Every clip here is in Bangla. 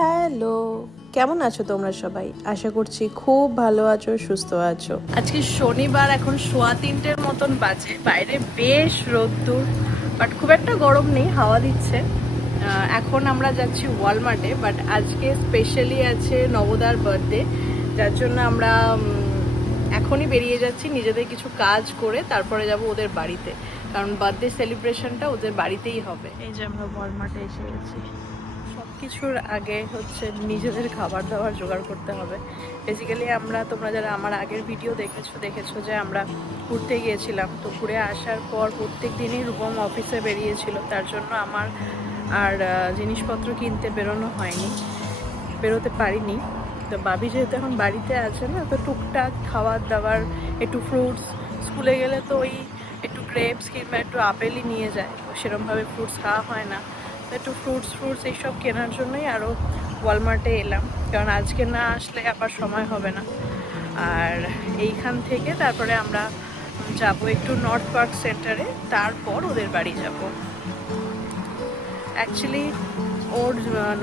হ্যালো, কেমন আছো তোমরা সবাই? আশা করছি খুব ভালো আছো, সুস্থ আছো। আজকে শনিবার, এখন 3:15 মতন বাজে। বাইরে বেশ রোদ্দুর, বাট খুব একটা গরম নেই, হাওয়া দিচ্ছে। এখন আমরা যাচ্ছি ওয়ালমার্টে, বাট আজকে স্পেশালি আছে নবদার বার্থডে, যার জন্য আমরা এখনই বেরিয়ে যাচ্ছি নিজেদের কিছু কাজ করে, তারপরে যাব ওদের বাড়িতে, কারণ বার্থডে সেলিব্রেশনটা ওদের বাড়িতেই হবে। এই যে আমরা ওয়ালমার্টে এসে গেছি। সব কিছুর আগে হচ্ছে নিজেদের খাবার দাবার জোগাড় করতে হবে। বেসিক্যালি তোমরা যারা আমার আগের ভিডিও দেখেছো যে আমরা ঘুরতে গিয়েছিলাম, তো ঘুরে আসার পর প্রত্যেক দিনই রূপম অফিসে বেরিয়েছিল, তার জন্য আমার আর জিনিসপত্র কিনতে বেরোতে পারিনি। তো বাবি যেহেতু এখন বাড়িতে আছে না, তো টুকটাক খাবার দাবার, একটু ফ্রুটস, স্কুলে গেলে তো ওই একটু গ্রেপস কিংবা একটু আপেলই নিয়ে যায়, সেরকমভাবে ফ্রুটস খাওয়া হয় না। একটু ফ্রুটস এইসব কেনার জন্যই আরও ওয়ালমার্টে এলাম, কারণ আজকে না আসলে আবার সময় হবে না। আর এইখান থেকে তারপরে আমরা যাব একটু নর্থ পার্ক সেন্টারে, তারপর ওদের বাড়ি যাব। অ্যাকচুয়ালি ওর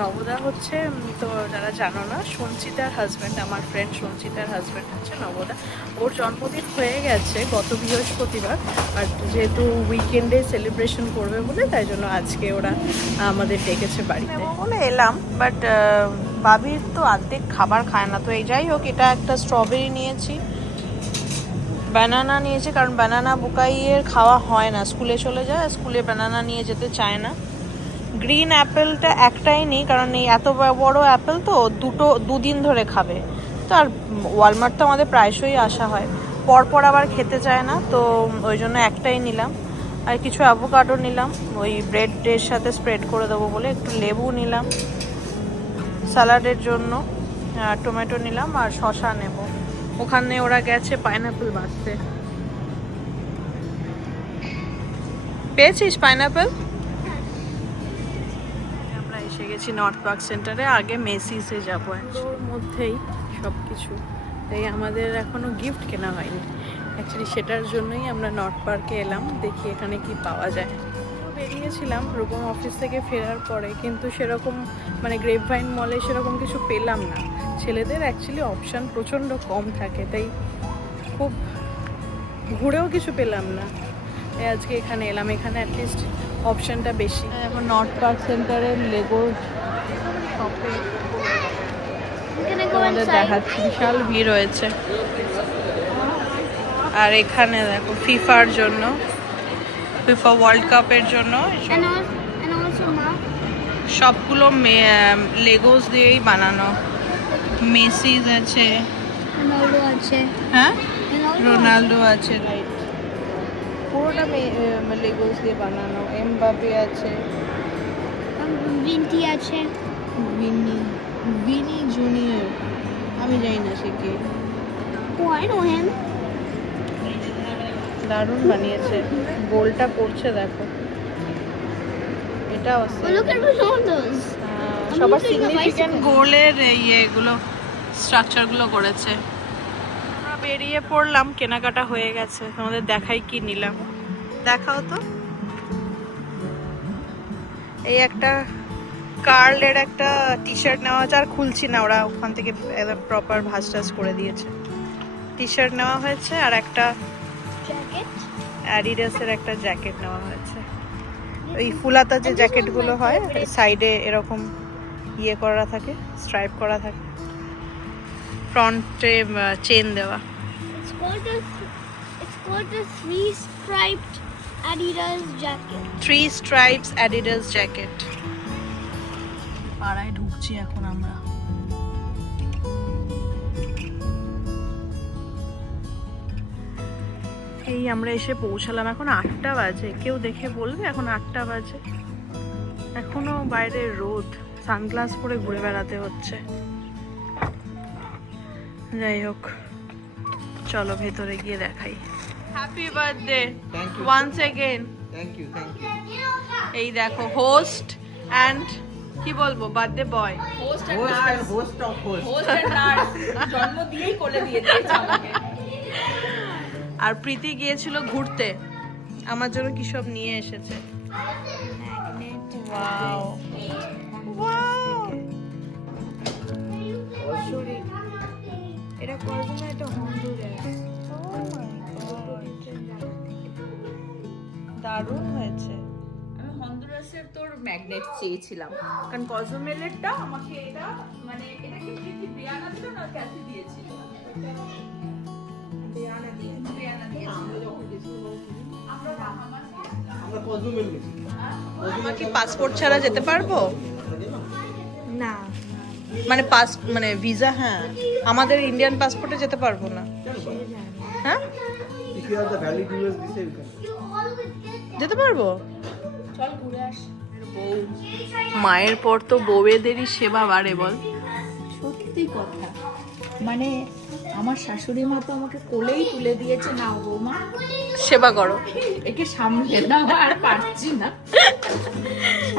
নবদা হচ্ছে, তো যারা জানো না, সঞ্চিতার হাজব্যান্ড, আমার ফ্রেন্ড সঞ্চিতার হাজব্যান্ড হচ্ছে নবদা। ওর জন্মদিন হয়ে গেছে গত বৃহস্পতিবার, বাট যেহেতু উইকেন্ডে সেলিব্রেশন করবে বলে, তাই জন্য আজকে ওরা আমাদের ডেকেছে বাড়িতে বলে এলাম। বাট বাবির তো অর্ধেক খাবার খায় না, তো এই যাই হোক, এটা একটা স্ট্রবেরি নিয়েছি, ব্যানানা নিয়েছি, কারণ ব্যানানা বুকাইয়ের খাওয়া হয় না, স্কুলে চলে যায়, স্কুলে ব্যানানা নিয়ে যেতে চায় না। গ্রিন অ্যাপেলটা একটাই নেই, কারণ এই এত বড় অ্যাপেল তো দুদিন ধরে খাবে, তো আর ওয়ালমার্ট তো আমাদের প্রায়শই আসা হয়, পরপর আবার খেতে চায় না, তো ওই জন্য একটাই নিলাম। আর কিছু অ্যাভোকাডো নিলাম, ওই ব্রেডের সাথে স্প্রেড করে দেবো বলে। একটু লেবু নিলাম স্যালাডের জন্য, টমেটো নিলাম, আর শসা নেব। ওখানে ওরা গেছে পাইনাপেল বাঁচতে। পেয়েছিস পাইনাপেল? এসে গেছি নর্থ পার্ক সেন্টারে, আগে মেসিসে যাবো। ওর মধ্যেই সব কিছু, তাই আমাদের এখনো গিফট কেনা হয়নি। অ্যাকচুয়ালি সেটার জন্যই আমরা নর্থ পার্কে এলাম, দেখি এখানে কি পাওয়া যায়। বেরিয়েছিলাম রূপম অফিস থেকে ফেরার পরে, কিন্তু সেরকম মানে গ্রেপভাইন মলে সেরকম কিছু পেলাম না। ছেলেদের অ্যাকচুয়ালি অপশান প্রচণ্ড কম থাকে, তাই খুব ঘুরেও কিছু পেলাম না। আজকে এখানে এলাম, এখানে অ্যাটলিস্ট অপশানটা বেশি। এখন নর্থ পার্ক সেন্টারের লেগোর শপে আমাদের দেখাচ্ছি, বিশাল ভিড় হয়েছে। আর এখানে দেখো ফিফার জন্য, ফিফা ওয়ার্ল্ড কাপের জন্য সবগুলো লেগোস দিয়েই বানানো। মেসিজ আছে, হ্যাঁ রোনাল্ডো আছে, রাইট, পুরোটা লেগোস দিয়ে বানানো। এমবাপে আছে, ভিন্টি আছে, ভিনি জুনিয়র, আমি জানি না সে কে। দারুণ বানিয়েছে, গোলটা করছে দেখো, এটাও আছে। সবার সিগনিফিক্যান্ট গোলের এগুলো স্ট্রাকচারগুলো করেছে। আমরা বেরিয়ে পড়লাম, কেনাকাটা হয়ে গেছে, তোমাদের দেখাই কি নিলাম। দেখাও তো। এই একটা কার্লের একটা টি শার্ট নেওয়া হয়েছে, আর খুলছি না, ওরা ওখান থেকে একদম প্রপার ভাঁজ টাজ করে দিয়েছে। টি শার্ট নেওয়া হয়েছে, আর একটা অ্যাডিডাসের একটা জ্যাকেট নেওয়া হয়েছে। ওই ফুলাতা যে জ্যাকেটগুলো হয়, সাইডে এরকম ইয়ে করা থাকে, স্ট্রাইপ করা থাকে, ফ্রন্টে চেন দেওয়া। Three stripes Adidas jacket. পাড়ায় ঢুকছি এখন আমরা। এই আমরা এসে পৌঁছালাম, এখন 8টা বাজে। কেউ দেখে বলবে এখন 8টা বাজে? এখনো বাইরে রোদ, সানগ্লাস পরে ঘুরে বেড়াতে হচ্ছে। যাই হোক, চলো ভেতরে গিয়ে দেখাই। Happy birthday once again. Thank you. এই দেখো হোস্ট অ্যান্ড কি বলবো, birthday boy, host of host জন্ম দিয়েই কোলে দিয়ে দিয়েছে আমাকে। আর প্রীতি গিয়েছিল ঘুরতে, আমার জন্য কি সব নিয়ে এসেছে। ওয়াও ওয়াও, এর তোর ম্যাগনেট চেয়েছিলাম, কারণ কজমেলেরটা আমাকে এটা মানে এটা কি ব্রিয়ানা দিল না ক্যাথি দিয়েছিল? ব্রিয়ানা দিয়েছিল। আমরা কজুমেল গেছি। আমরা কি পাসপোর্ট ছাড়া যেতে পারবো? না, মানে মানে ভিসা, হ্যাঁ আমাদের ইন্ডিয়ান পাসপোর্টে যেতে পারবো না। হ্যাঁ If you have the valid US visa, you can. যেতে পারবো। চল ঘুরে আস। বউ, মায়ের পর তো বউয়েদেরই সেবা বাড়ে বল। সত্যি কথা, মানে আমার শাশুড়ি মা তো আমাকে কোলেই তুলে দিয়েছে, না বৌমা সেবা করো। একে সামলে না, আর পারছি না।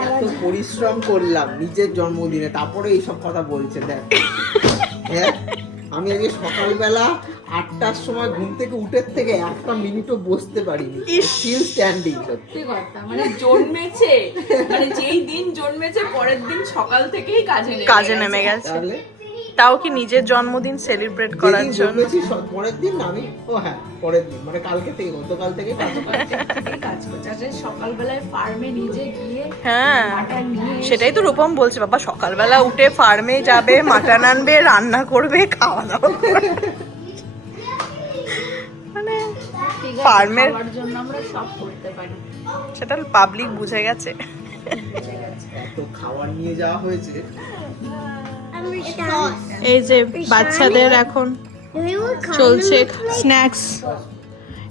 এত পরিশ্রম করলাম নিজের জন্মদিনে, তারপরে এইসব কথা বলছে দেখ। হ্যাঁ, আমি আজকে সকালবেলা 8টার সময় ঘুম থেকে উঠের থেকে একটা মিনিটও বসতে পারিনি, স্টিল স্ট্যান্ডিং। সত্যি কথা, মানে জন্মেছে, মানে যেই দিন জন্মেছে পরের দিন সকাল থেকেই কাজে নেমে গেছে। তাহলে তাও কি নিজের জন্মদিন সেলিব্রেট করার যেদিন জন্য? জন্মেছি পরের দিন না আমি, হ্যাঁ পরের দিন, মানে কালকে থেকে, গতকাল থেকে কাজ করছি। কাজ করছে। আচ্ছা, সকালবেলায় ফার্মে নিজে গিয়ে হ্যাঁ মাটন নিয়ে সেটাই তো রূপম বলছে, বাবা সকালবেলা উঠে ফার্মে যাবে, মাটন আনবে, রান্না করবে, খাওয়া দাওয়া করবে। মানে ফার্মের খাওয়ার জন্য আমরা সব করতে পারি। সেটা পাবলিক বুঝে গেছে। এত খাবার নিয়ে যাওয়া হয়েছে। এই যে বাচ্চাদের এখন চলছে স্ন্যাক্স।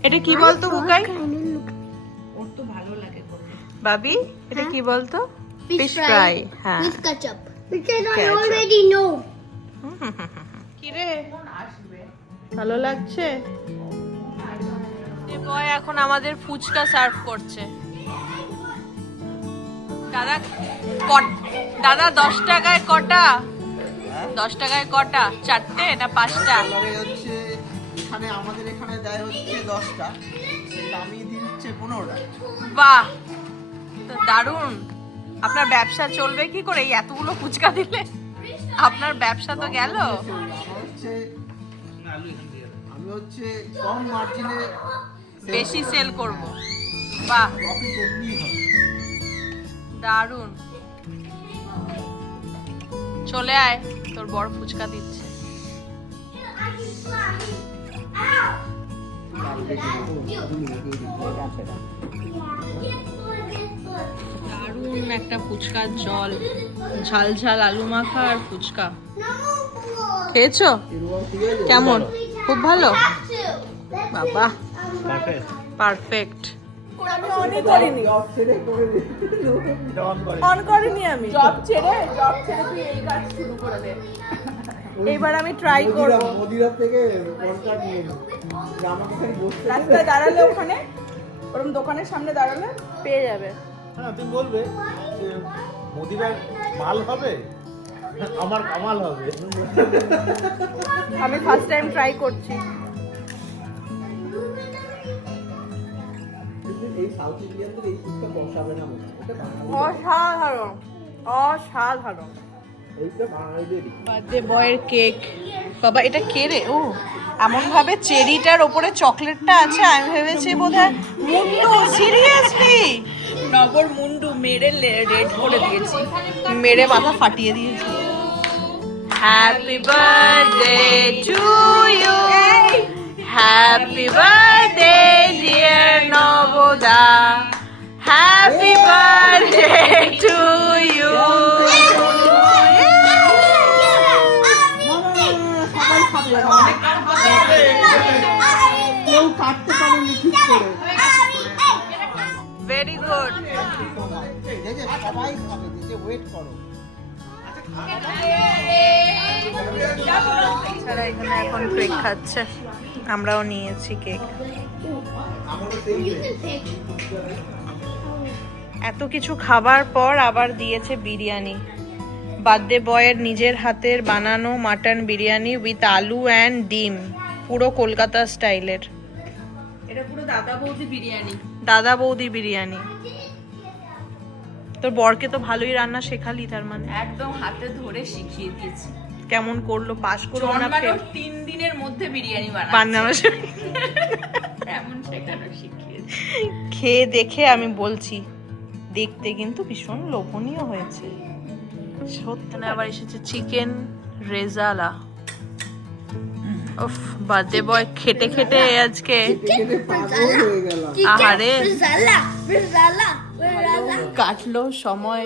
এটা কি বলতো বুকাই? ওর তো ভালো লাগে করতে। বাবি এটা কি বলতো? Fish fry. হ্যাঁ With ketchup. Because I Ketchup. already know. কি রে, ভালো লাগছে? এই বয় এখন আমাদের ফুচকা সার্ভ করছে। দাদা দাদা 10 টাকায় কটা? 10 টাকায় কটা? 4টে না 5টা? কালারে হচ্ছে এখানে, আমাদের এখানে দেয় হচ্ছে 10টা, দামি দিচ্ছে 15টা। বাহ, তো দারুণ। আপনার ব্যবসা চলবে কি করে এই এতগুলো ফুচকা দিলে? আপনার ব্যবসা তো গেল। আমি হচ্ছে কম মার্জিনে বেশি সেল করব। বাহ প্রফিট এমনি হবে। দারুণ। চলে আয়, তোর বড় ফুচকা দিচ্ছে। দারুণ একটা ফুচকার জল, ঝাল ঝাল আলু মাখা আর ফুচকা। খেয়েছো? কেমন? খুব ভালো। বাবা পারফেক্ট। আমি অনই করিনি, অন করিনি আমি। জব ছেড়ে তুই এই কাজ শুরু করে দে। এবার আমি ট্রাই করব। মদিরা থেকে কন্ট্রাক্ট নিয়ে নি, আমাকে খালি বসতে রাস্তায় দাঁড়ালে, ওখানে ওরকম দোকানের সামনে দাঁড়ালে পেয়ে যাবে। হ্যাঁ তুমি বলবে যে মদিরার মাল হবে, আমার কামাল হবে। আমি ফার্স্ট টাইম ট্রাই করছি। এই সাউথ ইন্ডিয়ানদের এই ফুডটা বসাবে না মনে হয়। এটা বাঙালি, অসাধারণ অসাধারণ। এইটা বাঙালিদেরই। বার্থডে বয়ের কেক। বাবা এটা কে রে? ও এমন ভাবে চেরিটার ওপরে চকলেটটা আছে, আমি ভেবেছি বোধহয় মুন্ডু। সিরিয়াসলি নগর মুন্ডু মেরে রেড করে দিয়েছি, মেরে মাথা ফাটিয়ে দিয়েছি। Happy birthday to you, happy birthday dear নবদা, হ্যাপি বার্থডে টু ইউ। কেউ কাটতে পারেনি ঠিক করে। Very good. দেখে সবাই খাবে, দেখে ওয়েট করো। এছাড়া এখানে এখন কেক খাচ্ছে, আমরাও নিয়েছি কেক। এত কিছু খাবার পর আবার দিয়েছে বিরিয়ানি। বার্থডে বয়ের নিজের হাতের বানানো মাটন বিরিয়ানি উইথ আলু অ্যান্ড ডিম, পুরো কলকাতা স্টাইলের। এটা পুরো দাদা বৌদি বিরিয়ানি। দাদা বৌদি বিরিয়ানি। তোর বরকে তো ভালোই রান্না শেখালি তার মানে। একদম হাতে ধরে শিখিয়ে দিয়েছি। কেমন করলো? পাস করলো না ফেল? 3 দিনের মধ্যে বিরিয়ানি বানানো এমন শেখানো শিখিয়েছি। খেয়ে দেখে আমি বলছি দেখতে কিন্তু ভীষণ লোভনীয় হয়েছে সত্যি। আবার এসেছে চিকেন রেজালা। উফ, বার্থডে বয় খেটে খেটে আজকে কেটে পাগল হয়ে গেলাম। আহারে Rizala, Rizala, Rizala. কাটলো সময়,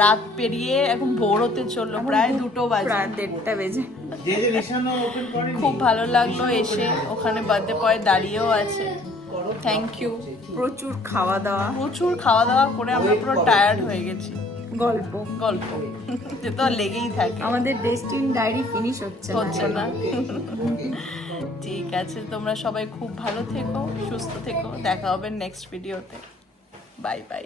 রাত পেরিয়ে এখন ভোর হতে চললো, প্রায় 2টো বাজে। প্রায় 1:30 বেজে। যে যে নিশানো ওপেন করেনি খুব ভালো লাগলো এসে, ওখানে বার্থডে বয় দাঁড়িয়েও আছে। Thank you. প্রচুর খাওয়া দাওয়া, প্রচুর খাওয়া দাওয়া করে আমরা পুরো টায়ার্ড হয়ে গেছি। গল্প। গল্প যে তো আর লেগেই থাকে, আমাদের ডেস্টিন ডায়েরি ফিনিশ হচ্ছে হচ্ছে না। ঠিক আছে, তোমরা সবাই খুব ভালো থেকো, সুস্থ থেকো, দেখা হবে নেক্সট ভিডিওতে। Bye bye.